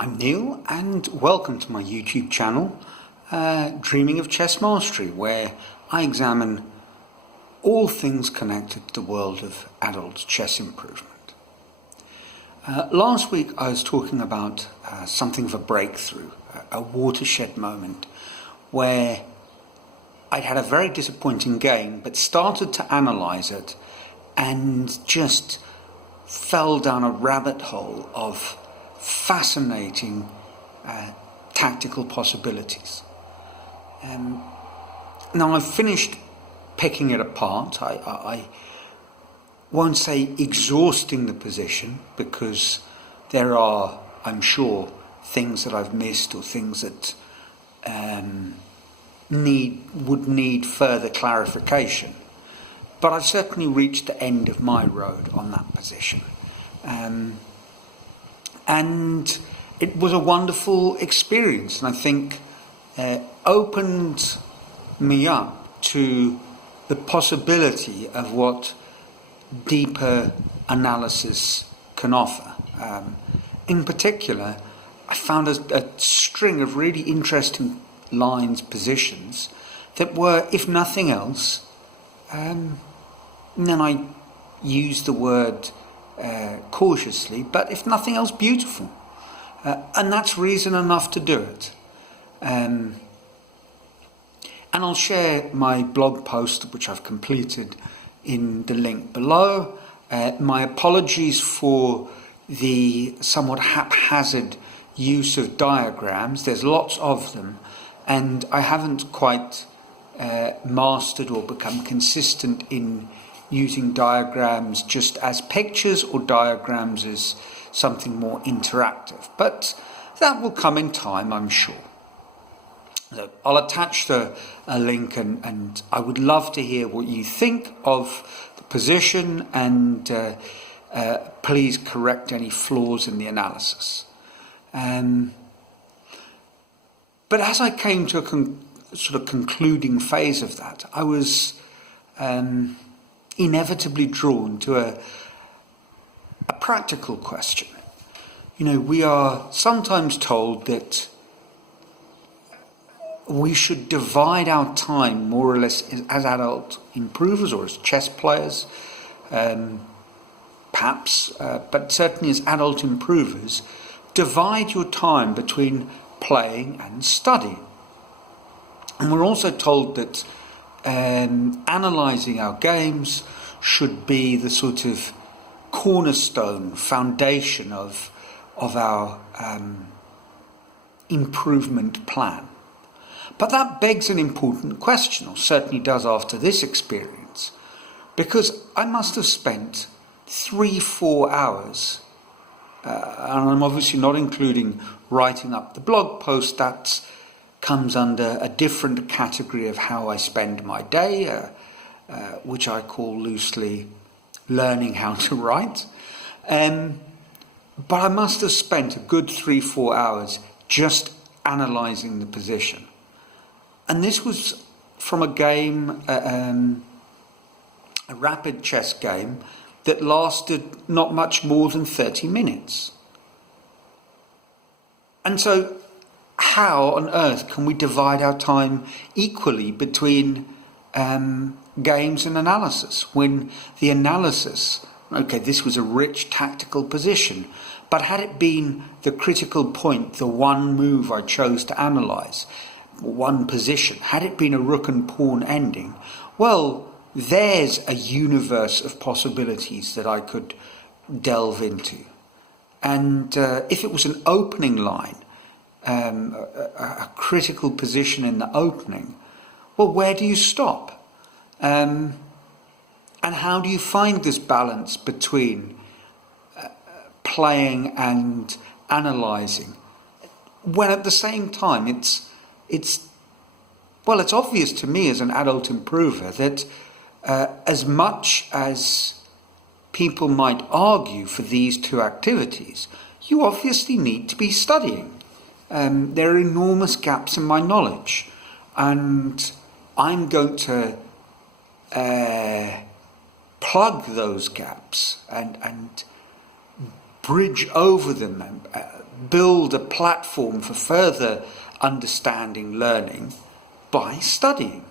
I'm Neil and welcome to my YouTube channel, Dreaming of Chess Mastery, where I examine all things connected to the world of adult chess improvement. Last week I was talking about something of a breakthrough, a watershed moment, where I'd had a very disappointing game but started to analyse it and just fell down a rabbit hole of fascinating tactical possibilities. Now I've finished picking it apart. I won't say exhausting the position, because there are, I'm sure, things that I've missed or things that would need further clarification. But I've certainly reached the end of my road on that position. And it was a wonderful experience, and I think opened me up to the possibility of what deeper analysis can offer. In particular, I found a string of really interesting lines, positions, that were, if nothing else, and then I use the word cautiously, but if nothing else, beautiful. And that's reason enough to do it. And I'll share my blog post, which I've completed, in the link below. My apologies for the somewhat haphazard use of diagrams. There's lots of them, and I haven't quite mastered or become consistent in using diagrams just as pictures or diagrams as something more interactive. But that will come in time, I'm sure. So I'll attach a link, and I would love to hear what you think of the position, and please correct any flaws in the analysis. But as I came to a sort of concluding phase of that, I was inevitably drawn to a practical question. You know, we are sometimes told that we should divide our time more or less as adult improvers or as chess players, perhaps, but certainly as adult improvers. Divide your time between playing and studying. And we're also told that analysing our games should be the sort of cornerstone, foundation of our improvement plan. But that begs an important question, or certainly does after this experience, because I must have spent 3-4 hours, and I'm obviously not including writing up the blog post. That comes under a different category of how I spend my day, which I call loosely learning how to write. But I must have spent a good 3-4 hours just analysing the position. And this was from a game, a rapid chess game, that lasted not much more than 30 minutes. And so how on earth can we divide our time equally between games and analysis, when the analysis, okay, this was a rich tactical position, but had it been the critical point, the one move I chose to analyse, one position, had it been a rook and pawn ending, well, there's a universe of possibilities that I could delve into. And if it was an opening line, a critical position in the opening, well, where do you stop? And how do you find this balance between playing and analysing, when at the same time it's obvious to me as an adult improver that as much as people might argue for these two activities, you obviously need to be studying. There are enormous gaps in my knowledge, and I'm going to plug those gaps and bridge over them build a platform for further understanding, learning, by studying.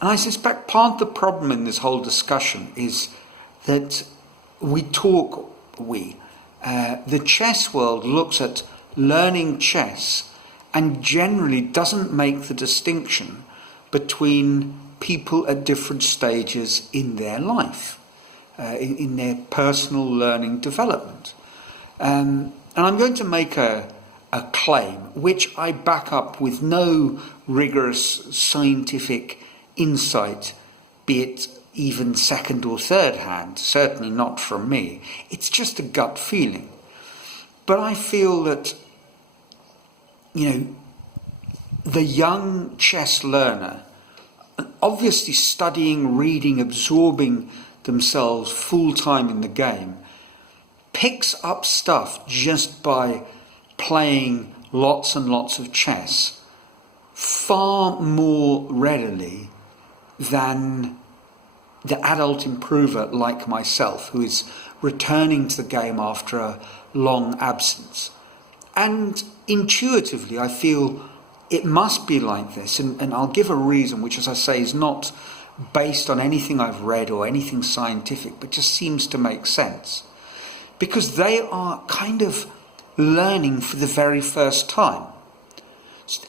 And I suspect part of the problem in this whole discussion is that the chess world looks at learning chess and generally doesn't make the distinction between people at different stages in their life, in their personal learning development. And I'm going to make a claim which I back up with no rigorous scientific insight, be it even second or third hand, certainly not from me. It's just a gut feeling. But I feel that, the young chess learner, obviously studying, reading, absorbing themselves full-time in the game, picks up stuff just by playing lots and lots of chess far more readily than the adult improver like myself, who is returning to the game after a long absence. And intuitively, I feel it must be like this, and I'll give a reason, which, as I say, is not based on anything I've read or anything scientific, but just seems to make sense. Because they are kind of learning for the very first time.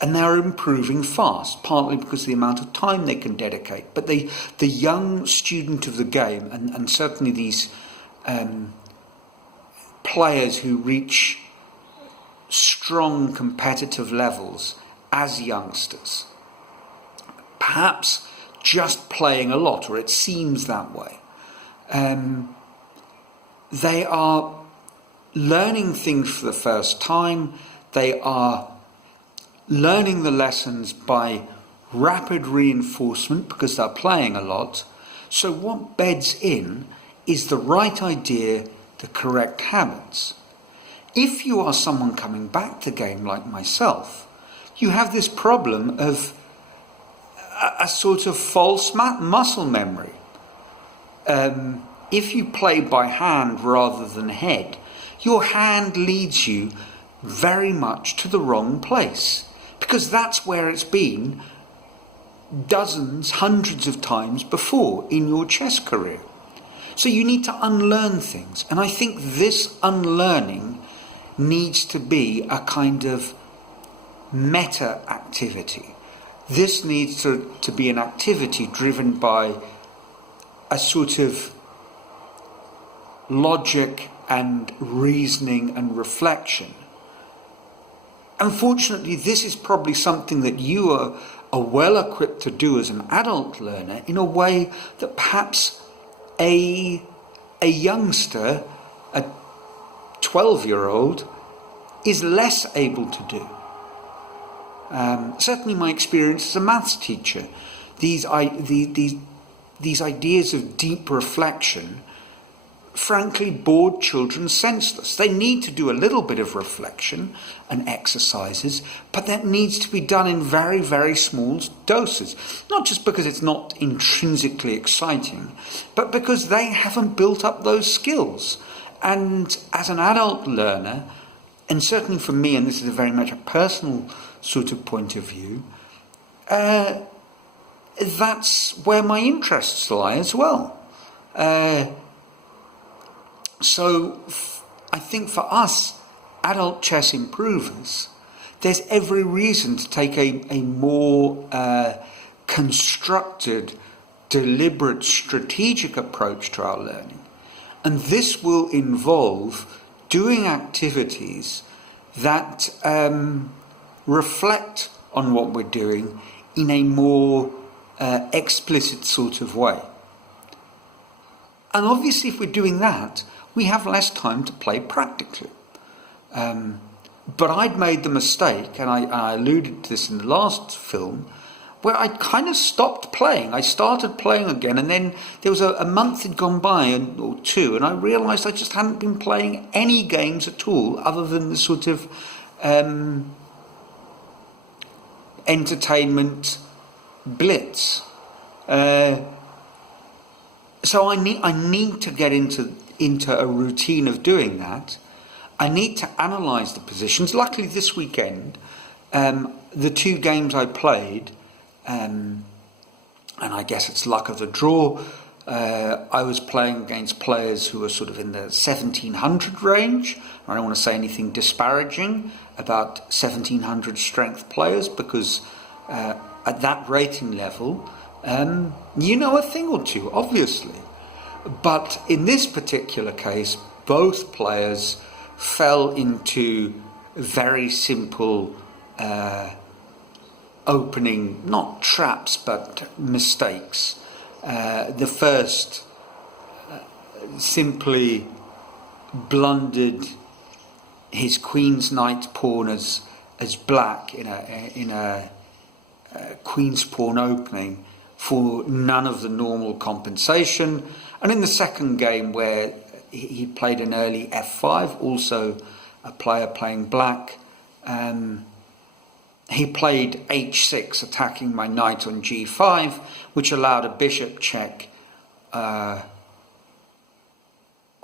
And they're improving fast, partly because of the amount of time they can dedicate. But the young student of the game, and certainly these players who reach strong competitive levels as youngsters, perhaps just playing a lot, or it seems that way, they are learning things for the first time. They are learning the lessons by rapid reinforcement because they're playing a lot. So what beds in is the right idea, the correct habits. If you are someone coming back to the game like myself, you have this problem of a sort of false muscle memory. If you play by hand rather than head, your hand leads you very much to the wrong place, because that's where it's been dozens, hundreds of times before in your chess career. So you need to unlearn things. And I think this unlearning needs to be a kind of meta activity. This needs to be an activity driven by a sort of logic and reasoning and reflection. Unfortunately, this is probably something that you are well equipped to do as an adult learner in a way that perhaps a youngster, a 12-year-old, is less able to do. Certainly my experience as a maths teacher, these ideas of deep reflection frankly bored children senseless. They need to do a little bit of reflection and exercises, but that needs to be done in very, very small doses. Not just because it's not intrinsically exciting, but because they haven't built up those skills. And as an adult learner, and certainly for me, and this is a very much a personal sort of point of view, that's where my interests lie as well. So I think for us, adult chess improvers, there's every reason to take a more constructed, deliberate, strategic approach to our learning. And this will involve doing activities that reflect on what we're doing in a more explicit sort of way. And obviously if we're doing that, we have less time to play practically. But I'd made the mistake, and I alluded to this in the last film, where I kind of stopped playing. I started playing again, and then there was a month had gone by, or two, and I realised I just hadn't been playing any games at all, other than the sort of entertainment blitz. So I need to get into a routine of doing that. I need to analyse the positions. Luckily this weekend, the two games I played, and I guess it's luck of the draw, I was playing against players who were sort of in the 1700 range. I don't want to say anything disparaging about 1700 strength players, because at that rating level, you know a thing or two, obviously. But in this particular case, both players fell into very simple opening, not traps, but mistakes. The first simply blundered his queen's knight pawn as black in a queen's pawn opening for none of the normal compensation. And in the second game, where he played an early f5, also a player playing black, he played h6, attacking my knight on g5, which allowed a bishop check on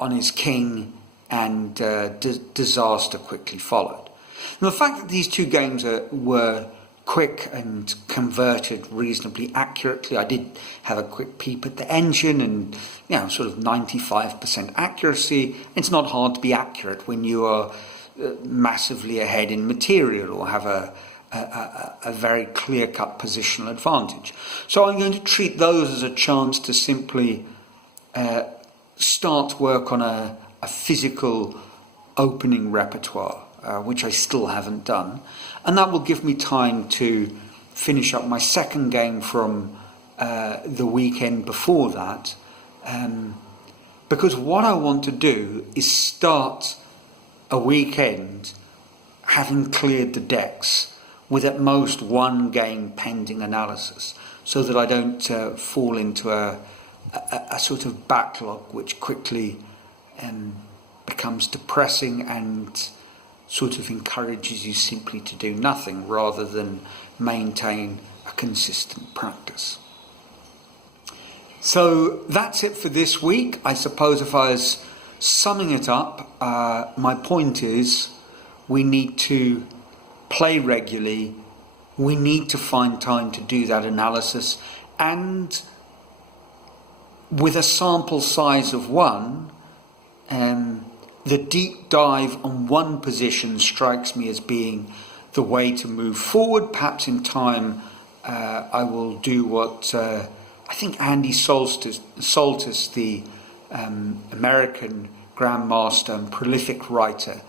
his king, and disaster quickly followed. Now, the fact that these two games were quick and converted reasonably accurately, I did have a quick peep at the engine, and sort of 95% accuracy. It's not hard to be accurate when you are massively ahead in material or have a very clear-cut positional advantage. So I'm going to treat those as a chance to simply start work on a physical opening repertoire, which I still haven't done. And that will give me time to finish up my second game from the weekend before that. Because what I want to do is start a weekend having cleared the decks with at most one game pending analysis, so that I don't fall into a sort of backlog which quickly becomes depressing and sort of encourages you simply to do nothing rather than maintain a consistent practice. So that's it for this week. I suppose if I was summing it up, my point is we need to play regularly, we need to find time to do that analysis, and with a sample size of one, the deep dive on one position strikes me as being the way to move forward. Perhaps in time I will do what I think Andy Soltis, the American grandmaster and prolific writer,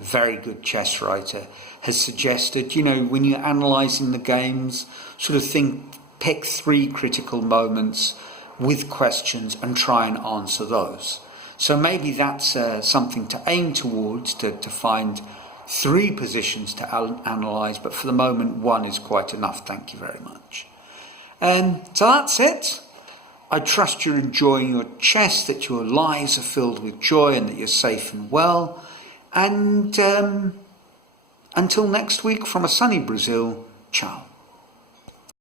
very good chess writer, has suggested. When you're analysing the games, sort of pick 3 critical moments with questions and try and answer those. So maybe that's something to aim towards, to find 3 positions to analyse, but for the moment 1 is quite enough. Thank you very much. So that's it. I trust you're enjoying your chess, that your lives are filled with joy, and that you're safe and well. And until next week from a sunny Brazil, ciao.